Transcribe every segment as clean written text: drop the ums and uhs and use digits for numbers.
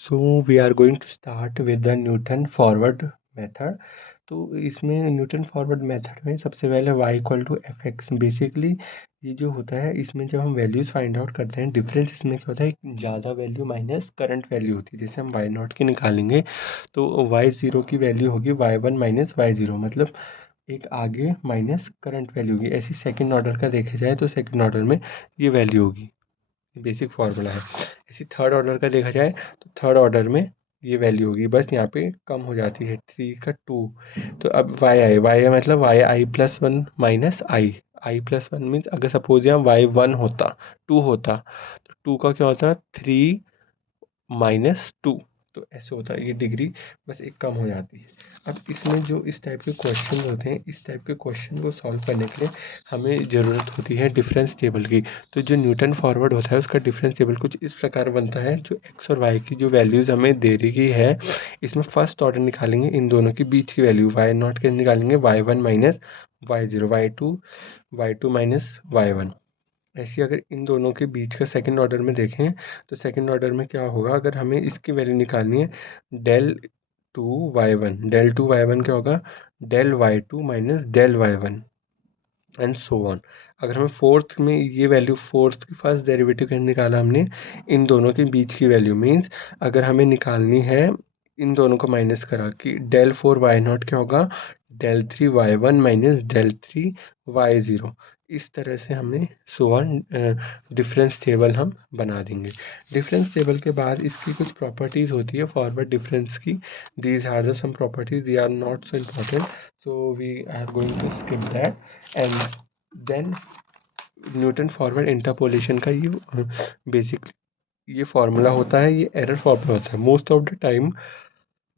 So we are going to start with the Newton forward method. तो इसमें Newton forward method में सबसे पहले y equal to F X. Basically ये जो होता है इसमें जब हम वैल्यूज़ फाइंड आउट करते हैं, डिफरेंस इसमें क्या होता है, ज़्यादा वैल्यू माइनस करंट वैल्यू होती है। जैसे हम y नॉट की निकालेंगे तो y0 की वैल्यू होगी y1 माइनस y0, मतलब एक आगे माइनस करंट वैल्यू होगी। ऐसी सेकेंड ऑर्डर का देखा जाए तो सेकेंड ऑर्डर में ये वैल्यू होगी, बेसिक फार्मूला है। ऐसे थर्ड ऑर्डर का देखा जाए तो थर्ड ऑर्डर में ये वैल्यू होगी, बस यहाँ पे कम हो जाती है 3 का 2। तो अब वाई आई मतलब y i+1 minus i+1 means अगर सपोज यहाँ y1 होता 2 होता तो 2 का क्या होता 3 -2। तो ऐसे होता है, ये डिग्री बस एक कम हो जाती है। अब इसमें जो इस टाइप के क्वेश्चन होते हैं, इस टाइप के क्वेश्चन को सॉल्व करने के लिए हमें ज़रूरत होती है डिफरेंस टेबल की। तो जो न्यूटन फॉरवर्ड होता है उसका डिफरेंस टेबल कुछ इस प्रकार बनता है। जो एक्स और वाई की जो वैल्यूज़ हमें दे रही है, इसमें फर्स्ट ऑर्डर निकालेंगे इन दोनों के बीच की वैल्यू। वाई नॉट के निकालेंगे y1 minus y0, y2 minus y1। ऐसे अगर इन दोनों के बीच का सेकंड ऑर्डर में देखें तो सेकंड ऑर्डर में क्या होगा, अगर हमें इसकी वैल्यू निकालनी है del 2 y1 क्या होगा, del y2 minus del y1 and so on. अगर हमें फोर्थ में ये वैल्यू, फोर्थ की फर्स्ट डेरिवेटिव कैसे निकाला हमने, इन दोनों के बीच की वैल्यू मीन्स अगर हमें निकालनी है इन दोनों को माइनस करा कि del 4 y0 क्या होगा, del 3 y1 minus del 3 y0। इस तरह से हमने सो ऑन डिफरेंस टेबल हम बना देंगे। डिफरेंस टेबल के बाद इसकी कुछ प्रॉपर्टीज़ होती है फॉरवर्ड डिफरेंस की। These are the some properties, they are not so important, so we are going to skip that. And then Newton forward interpolation का ये बेसिकली ये फार्मूला होता है, ये एरर फार्मूला होता है। Most of the time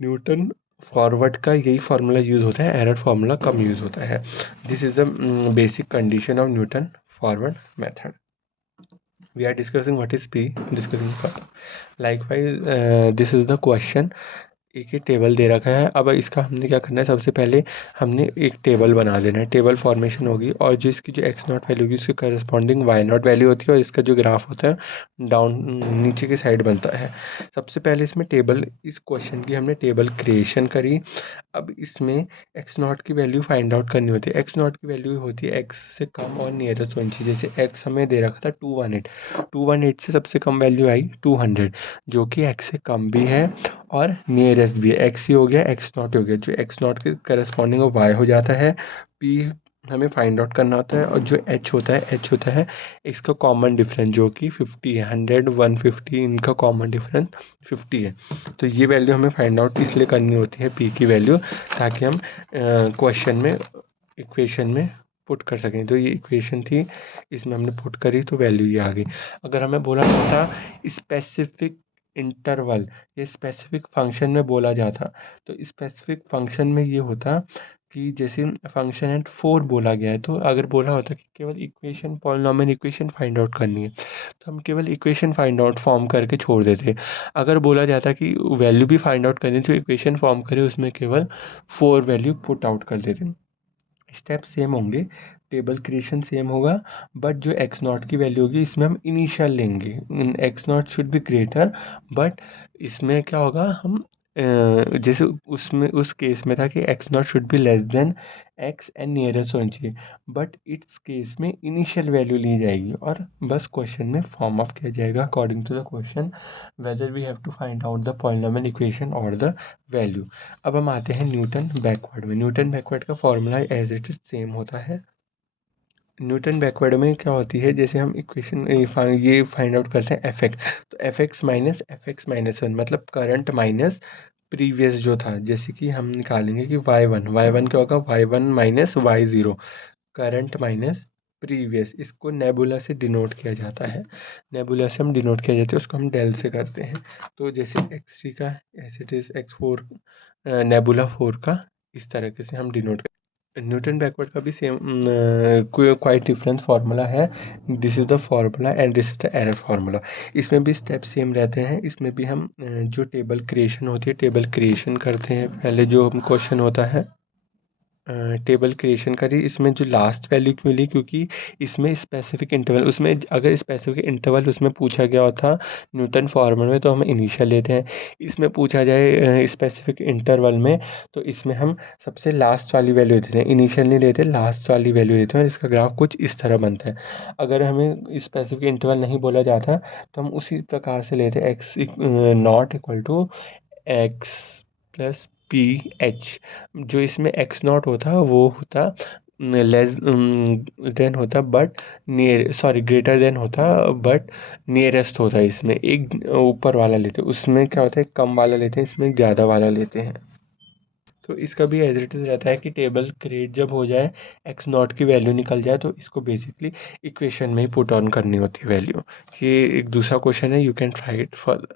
Newton forward का यही फार्मूला यूज़ होता है, एरर फार्मूला कम यूज़ होता है। This is the basic condition of Newton forward method. We are discussing what is P, discussing further. Likewise, this is the question। एक ही table दे रखा है। अब इसका हमने क्या करना है, सबसे पहले हमने एक टेबल बना देना है, टेबल फॉर्मेशन होगी और जो इसकी जो एक्स नॉट वैल्यू होगी उसके करस्पॉन्डिंग वाई नॉट वैल्यू होती है और इसका जो ग्राफ होता है डाउन नीचे की साइड बनता है। सबसे पहले इसमें टेबल, इस क्वेश्चन की हमने टेबल क्रिएशन करी। अब इसमें एक्स नॉट की वैल्यू फाइंड आउट करनी होती है। एक्स नॉट की वैल्यू होती है एक्स से कम और नियरेस्ट वन चाहिए। जैसे एक्स हमें दे रखा था 218 से सबसे कम वैल्यू आई 200, जो कि एक्स से कम भी है और नियरेस्ट भी है। एक्स ही हो गया, एक्स नॉट हो गया, जो एक्स नॉट के करस्पॉन्डिंग वो वाई हो जाता है। पी हमें फाइंड आउट करना होता है और जो एच होता है इसका कॉमन डिफरेंस जो कि 50 है। 100 150 इनका कॉमन डिफरेंस 50 है। तो ये वैल्यू हमें फाइंड आउट इसलिए करनी होती है पी की वैल्यू, ताकि हम क्वेश्चन में इक्वेशन में पुट कर सकें। तो ये इक्वेशन थी, इसमें हमने पुट करी तो वैल्यू ये आ गई। अगर हमें बोला होता स्पेसिफिक इंटरवल, ये स्पेसिफिक फंक्शन में बोला जाता तो स्पेसिफिक फंक्शन में ये होता कि जैसे फंक्शन एट 4 बोला गया है, तो अगर बोला होता कि केवल equation, polynomial equation find out करनी है तो हम केवल इक्वेशन फाइंड आउट फॉर्म करके छोड़ देते। अगर बोला जाता कि वैल्यू भी फाइंड आउट करनी तो इक्वेशन फॉर्म करे उसमें केवल 4 वैल्यू पुट आउट कर देते। स्टेप सेम होंगे, टेबल क्रिएशन सेम होगा, बट जो एक्स नॉट की वैल्यू होगी इसमें हम इनिशियल लेंगे। X not should be greater, but इसमें क्या होगा, हम जैसे उसमें उस केस में था कि x not should be less than x and nearest होनी चाहिए, बट इस केस में इनिशियल वैल्यू ली जाएगी और बस क्वेश्चन में फॉर्म ऑफ किया जाएगा according to the question whether we have to find out the polynomial equation और द वैल्यू। अब हम आते हैं न्यूटन बैकवर्ड में। न्यूटन बैकवर्ड का formula as it is same होता है। न्यूटन बैकवर्ड में क्या होती है, जैसे हम इक्वेशन ये फाइंड आउट करते हैं एफ एक्स, तो एफ एक्स माइनस 1 मतलब करंट माइनस प्रीवियस जो था। जैसे कि हम निकालेंगे कि वाई वन क्या होगा, Y one minus y0, current minus previous. इसको नेबुला से डिनोट किया जाता है, नेबुला से हम डिनोट किया जाता है, उसको हम डेल से करते हैं। तो जैसे x3 का as it is x4, nebula 4 का इस तरीके से हम डिनोट करते हैं। न्यूटन बैकवर्ड का भी सेम क्वाइट डिफरेंट फार्मूला है। This is the formula and this is the error formula. इसमें भी स्टेप सेम रहते हैं। इसमें भी हम जो टेबल क्रिएशन होती है, टेबल क्रिएशन करते हैं पहले जो हम क्वेश्चन होता है। टेबल क्रिएशन करी, इसमें जो लास्ट वैल्यू क्यों ली, क्योंकि इसमें स्पेसिफिक इंटरवल, उसमें अगर स्पेसिफिक इंटरवल उसमें पूछा गया होता न्यूटन फॉर्मूले में तो हम इनिशियल लेते हैं, इसमें पूछा जाए स्पेसिफिक इंटरवल में तो इसमें हम सबसे लास्ट वाली वैल्यू देते हैं, इनिशियल नहीं लेते, लास्ट वाली वैल्यू देते हैं और इसका ग्राफ कुछ इस तरह बनता है। अगर हमें स्पेसिफिक इंटरवल नहीं बोला जाता तो हम उसी प्रकार से लेते हैं X not equal to X plus P H. जो इसमें एक्स नॉट होता वो होता लेस देन होता but near, sorry greater than होता बट नियरेस्ट होता, इसमें एक ऊपर वाला लेते हैं, उसमें क्या होता है कम वाला लेते हैं, इसमें ज़्यादा वाला लेते हैं। तो इसका भी एज इट इज़ रहता है कि टेबल क्रिएट जब हो जाए, एक्स नॉट की वैल्यू निकल जाए तो इसको बेसिकली इक्वेशन में ही पुट ऑन करनी होती है वैल्यू। ये एक दूसरा क्वेश्चन है, you can try it further.